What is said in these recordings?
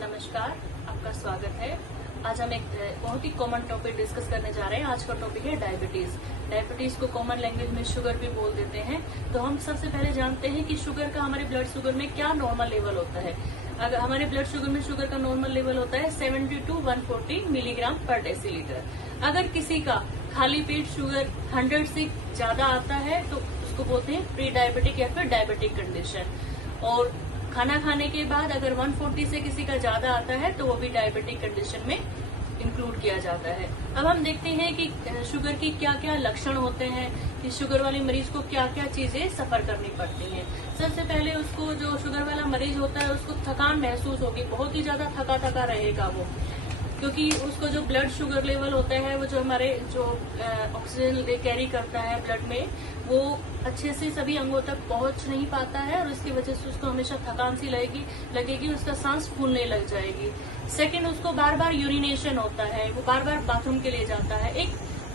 नमस्कार, आपका स्वागत है। आज हम एक बहुत ही कॉमन टॉपिक डिस्कस करने जा रहे हैं। आज का टॉपिक है डायबिटीज। डायबिटीज को कॉमन लैंग्वेज में शुगर भी बोल देते हैं। तो हम सबसे पहले जानते हैं कि शुगर का हमारे ब्लड शुगर में क्या नॉर्मल लेवल होता है। अगर हमारे ब्लड शुगर में शुगर का नॉर्मल लेवल होता है 70 to 140 मिलीग्राम पर डेसीलीटर। अगर किसी का खाली पेट शुगर 100 से ज्यादा आता है तो उसको बोलते हैं प्री डायबिटिक या फिर डायबिटिक कंडीशन। और खाना खाने के बाद अगर 140 से किसी का ज्यादा आता है तो वो भी डायबिटिक कंडीशन में इंक्लूड किया जाता है। अब हम देखते हैं कि शुगर की क्या क्या लक्षण होते हैं, कि शुगर वाले मरीज को क्या क्या चीजें सफर करनी पड़ती हैं। सबसे पहले उसको जो शुगर वाला मरीज होता है उसको थकान महसूस होगी, बहुत ही ज्यादा थका थका रहेगा वो, क्योंकि उसको जो ब्लड शुगर लेवल होता है वो जो हमारे जो ऑक्सीजन कैरी करता है ब्लड में वो अच्छे से सभी अंगों तक पहुंच नहीं पाता है और उसकी वजह से उसको हमेशा थकान सी लगेगी, उसका सांस फूलने लग जाएगी। सेकंड, उसको बार बार यूरिनेशन होता है, वो बार बार बाथरूम के लिए जाता है। एक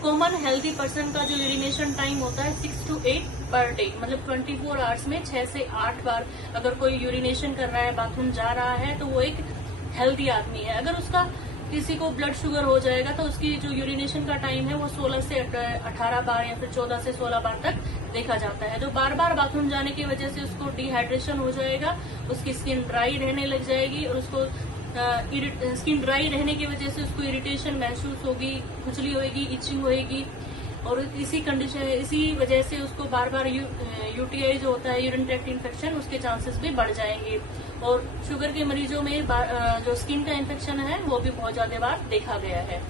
कॉमन हेल्दी पर्सन का जो यूरिनेशन टाइम होता है 6 to 8 पर डे, मतलब 24 आवर्स में 6 से 8 बार अगर कोई यूरिनेशन कर रहा है, बाथरूम जा रहा है तो वो एक हेल्दी आदमी है। अगर उसका किसी को ब्लड शुगर हो जाएगा तो उसकी जो यूरिनेशन का टाइम है वो 16 से 18 बार या फिर 14 से 16 बार तक देखा जाता है। जो बार बार बाथरूम जाने की वजह से उसको डिहाइड्रेशन हो जाएगा, उसकी स्किन ड्राई रहने लग जाएगी और उसको स्किन ड्राई रहने की वजह से उसको इरिटेशन महसूस होगी, खुजली होगी, इचिंग होगी और इसी वजह से उसको बार बार यूटीआई जो होता है यूरिन ट्रैक्ट इन्फेक्शन, उसके चांसेस भी बढ़ जाएंगे। और शुगर के मरीजों में जो स्किन का इन्फेक्शन है वो भी बहुत ज्यादा बार देखा गया है।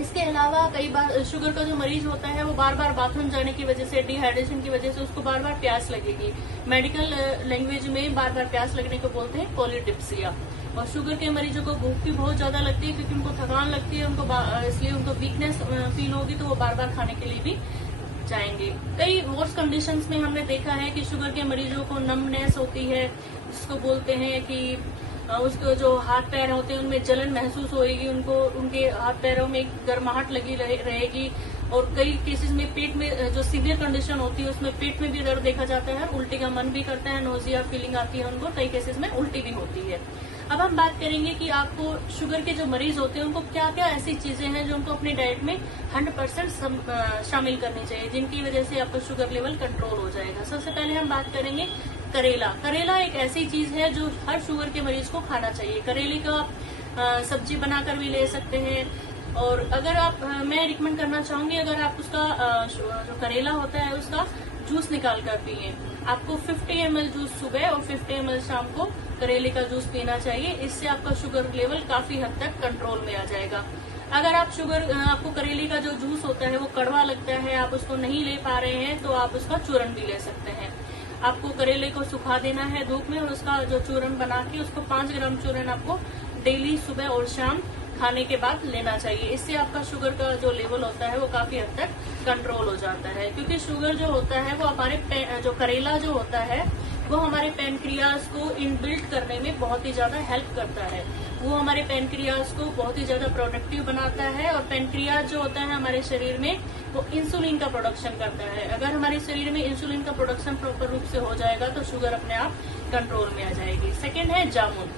इसके अलावा कई बार शुगर का जो मरीज होता है वो बार बार बाथरूम जाने की वजह से, डिहाइड्रेशन की वजह से उसको बार बार प्यास लगेगी। मेडिकल लैंग्वेज में बार बार प्यास लगने को बोलते हैं पॉलीडिप्सिया। और शुगर के मरीजों को भूख भी बहुत ज्यादा लगती है क्योंकि उनको थकान लगती है, इसलिए उनको वीकनेस फील होगी तो वो बार बार खाने के लिए भी जाएंगे। कई वर्स कंडीशंस में हमने देखा है कि शुगर के मरीजों को नमनेस होती है, जिसको बोलते हैं कि उसको जो हाथ पैर होते हैं उनमें जलन महसूस होगी, उनको उनके हाथ पैरों में गर्माहट लगी रहेगी। और कई केसेस में पेट में जो सीवियर कंडीशन होती है उसमें पेट में भी दर्द देखा जाता है, उल्टी का मन भी करता है, नोजिया फीलिंग आती है उनको, कई केसेस में उल्टी भी होती है। अब हम बात करेंगे कि आपको शुगर के जो मरीज होते हैं उनको क्या क्या ऐसी चीजें हैं जो उनको अपनी डाइट में 100% शामिल करनी चाहिए, जिनकी वजह से आपका शुगर लेवल कंट्रोल हो जाएगा। सबसे पहले हम बात करेंगे करेला। करेला एक ऐसी चीज है जो हर शुगर के मरीज को खाना चाहिए। करेले का आप सब्जी बनाकर भी ले सकते हैं। और अगर आप मैं रिकमेंड करना चाहूंगी, अगर आप उसका जो करेला होता है उसका जूस निकाल कर पिए। आपको 50 ml जूस सुबह और 50 ml शाम को करेले का जूस पीना चाहिए। इससे आपका शुगर लेवल काफी हद तक कंट्रोल में आ जाएगा। अगर आपको करेले का जो जूस होता है वो कड़वा लगता है, आप उसको नहीं ले पा रहे हैं तो आप उसका चूरन भी ले सकते हैं। आपको करेले को सुखा देना है धूप में और उसका जो चूरन बना के उसको 5 ग्राम चूरन आपको डेली सुबह और शाम खाने के बाद लेना चाहिए। इससे आपका शुगर का जो लेवल होता है वो काफी हद तक कंट्रोल हो जाता है, क्योंकि शुगर जो होता है वो हमारे जो करेला जो होता है वो हमारे पैनक्रियाज को इनबिल्ट करने में बहुत ही ज्यादा हेल्प करता है। वो हमारे पैनक्रियाज को बहुत ही ज्यादा प्रोडक्टिव बनाता है और पैनक्रियाज जो होता है हमारे शरीर में वो इंसुलिन का प्रोडक्शन करता है। अगर हमारे शरीर में इंसुलिन का प्रोडक्शन प्रॉपर रूप से हो जाएगा तो शुगर अपने आप कंट्रोल में आ जाएगी। सेकेंड है जामुन।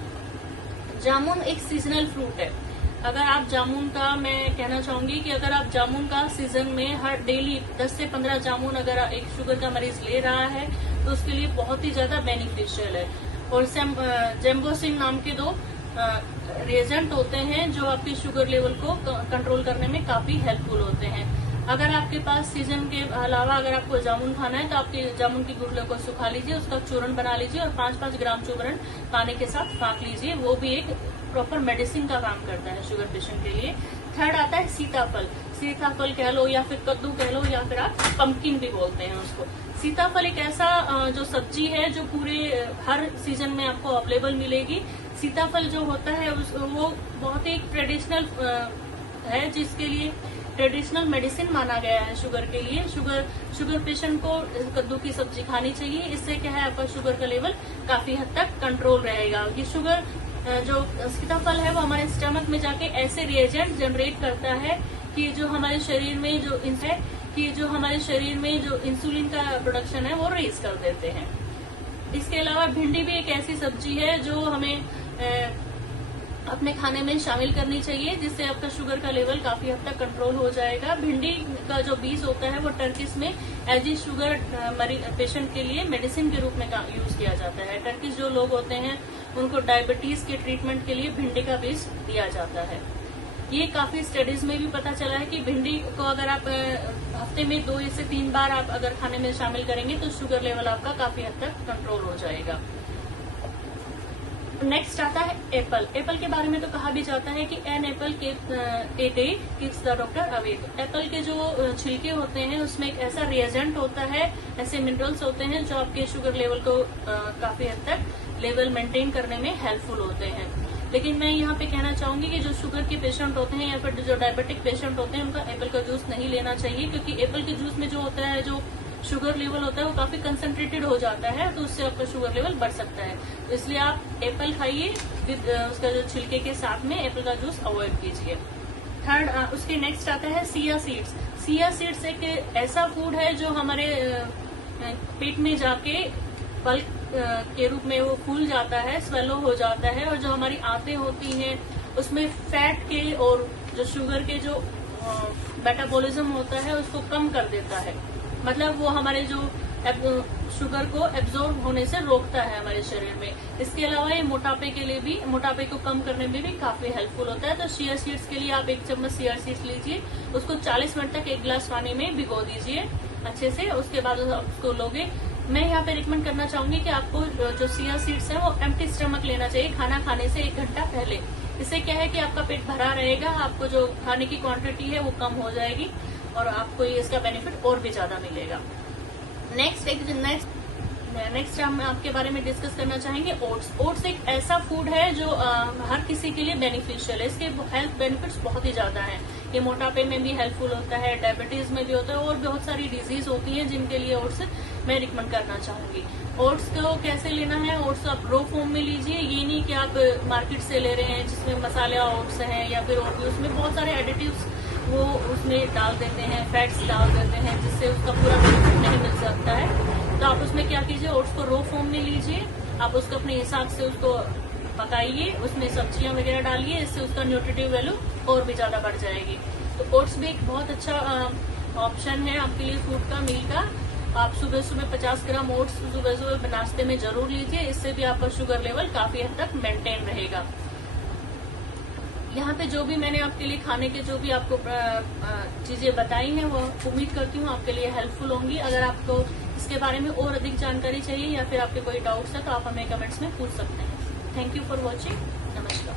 जामुन एक सीजनल फ्रूट है। अगर आप जामुन का, मैं कहना चाहूंगी कि अगर आप जामुन का सीजन में हर डेली 10 से 15 जामुन अगर एक शुगर का मरीज ले रहा है तो उसके लिए बहुत ही ज्यादा बेनिफिशियल है। और जेम्बोसिन नाम के 2 रिएजेंट होते हैं जो आपके शुगर लेवल को कंट्रोल करने में काफी हेल्पफुल होते हैं। अगर आपके पास सीजन के अलावा अगर आपको जामुन खाना है तो आपके जामुन की गुठलियों को सुखा लीजिए, उसका चूरन बना लीजिए और 5-5 ग्राम चूरन पानी के साथ फाँक लीजिए। वो भी एक प्रॉपर मेडिसिन का काम करता है शुगर पेशेंट के लिए। थर्ड आता है सीताफल। सीताफल कह लो या फिर कद्दू कह लो या फिर आप पंपकिन भी बोलते हैं उसको। सीताफल एक ऐसा जो सब्जी है जो पूरे हर सीजन में आपको अवेलेबल मिलेगी। सीताफल जो होता है वो बहुत ही ट्रेडिशनल है, जिसके लिए ट्रेडिशनल मेडिसिन माना गया है शुगर के लिए। शुगर पेशेंट को कद्दू की सब्जी खानी चाहिए। इससे क्या है, आपका शुगर का लेवल काफी हद तक कंट्रोल रहेगा। ये शुगर जो सीताफल है वो हमारे स्टमक में जाके ऐसे रिएजेंट जनरेट करता है कि जो हमारे शरीर में जो इंसुलिन का प्रोडक्शन है वो रेज कर देते हैं। इसके अलावा भिंडी भी एक ऐसी सब्जी है जो हमें अपने खाने में शामिल करनी चाहिए, जिससे आपका शुगर का लेवल काफी हद तक कंट्रोल हो जाएगा। भिंडी का जो बीज होता है वो टर्किश में एज ए शुगर पेशेंट के लिए मेडिसिन के रूप में यूज किया जाता है। टर्किश जो लोग होते हैं उनको डायबिटीज के ट्रीटमेंट के लिए भिंडी का बीज दिया जाता है। ये काफी स्टडीज में भी पता चला है कि भिंडी को अगर आप हफ्ते में 2 से 3 बार आप अगर खाने में शामिल करेंगे तो शुगर लेवल आपका काफी हद तक कंट्रोल हो जाएगा। नेक्स्ट आता है एप्पल। एप्पल के बारे में तो कहा भी जाता है कि an apple a day keeps the doctor away. Apple के जो छिलके होते हैं उसमें एक ऐसा रिएजेंट होता है, ऐसे मिनरल्स होते हैं जो आपके शुगर लेवल को काफी हद तक लेवल मेंटेन करने में हेल्पफुल होते हैं। लेकिन मैं यहाँ पे कहना चाहूंगी कि जो शुगर के पेशेंट होते हैं या फिर जो डायबिटिक पेशेंट होते हैं उनका एप्पल का जूस नहीं लेना चाहिए, क्योंकि एप्पल के जूस में जो होता है जो शुगर लेवल होता है वो काफी कंसंट्रेटेड हो जाता है, तो उससे आपका शुगर लेवल बढ़ सकता है। तो इसलिए आप एप्पल खाइए, फिर उसका जो छिलके के साथ में एप्पल का जूस अवॉइड कीजिए। थर्ड उसके नेक्स्ट आता है सिया सीड्स। सिया सीड्स एक ऐसा फूड है जो हमारे पेट में जाके बल्क के रूप में वो फूल जाता है, स्वेलो हो जाता है, और जो हमारी आंतें होती हैं उसमें फैट के और जो शुगर के जो मेटाबॉलिज्म होता है उसको कम कर देता है। मतलब वो हमारे जो शुगर को एब्जॉर्ब होने से रोकता है हमारे शरीर में। इसके अलावा ये मोटापे के लिए भी, मोटापे को कम करने में भी काफी हेल्पफुल होता है। तो चिया सीड्स के लिए आप 1 चम्मच चिया सीड्स लीजिए, उसको 40 मिनट तक 1 गिलास पानी में भिगो दीजिए अच्छे से, उसके बाद उसको लोगे। मैं यहाँ पे रिकमेंड करना चाहूंगी कि आपको जो चिया सीड्स है वो एम्प्टी स्टमक लेना चाहिए खाना खाने से 1 घंटा पहले। इससे क्या है कि आपका पेट भरा रहेगा, आपको जो खाने की क्वांटिटी है वो कम हो जाएगी और आपको इसका बेनिफिट और भी ज्यादा मिलेगा। नेक्स्ट हम आपके बारे में डिस्कस करना चाहेंगे ओट्स। ओट्स एक ऐसा फूड है जो हर किसी के लिए बेनिफिशियल है। इसके हेल्थ बेनिफिट्स बहुत ही ज्यादा हैं। ये मोटापे में भी हेल्पफुल होता है, डायबिटीज में भी होता है, और बहुत सारी डिजीज होती हैं जिनके लिए ओट्स मैं रिकमेंड करना चाहूंगी। ओट्स को कैसे लेना है? ओट्स आप रो फॉर्म में लीजिए, ये नहीं कि आप मार्केट से ले रहे हैं जिसमें मसाले ओट्स हैं या फिर उसमें बहुत सारे एडिटिव्स वो उसमें डाल देते हैं, फैट्स डाल देते हैं, जिससे उसका पूरा बेनिफिट नहीं मिल सकता है। तो आप उसमें क्या कीजिए, ओट्स को रो फॉर्म में लीजिए, आप उसको अपने हिसाब से उसको पकाइए, उसमें सब्जियां वगैरह डालिए, इससे उसका न्यूट्रिटिव वैल्यू और भी ज्यादा बढ़ जाएगी। तो ओट्स भी एक बहुत अच्छा ऑप्शन है आपके लिए फूड का, मील का। आप सुबह सुबह 50 ग्राम ओट्स सुबह सुबह नाश्ते में जरूर लीजिए, इससे भी आपका शुगर लेवल काफी हद तक मेंटेन रहेगा। यहाँ पे जो भी मैंने आपके लिए खाने के जो भी आपको चीजें बताई हैं वो उम्मीद करती हूँ आपके लिए हेल्पफुल होंगी। अगर आपको इसके बारे में और अधिक जानकारी चाहिए या फिर आपके कोई डाउट्स है तो आप हमें कमेंट्स में पूछ सकते हैं। Thank you for watching. नमस्कार।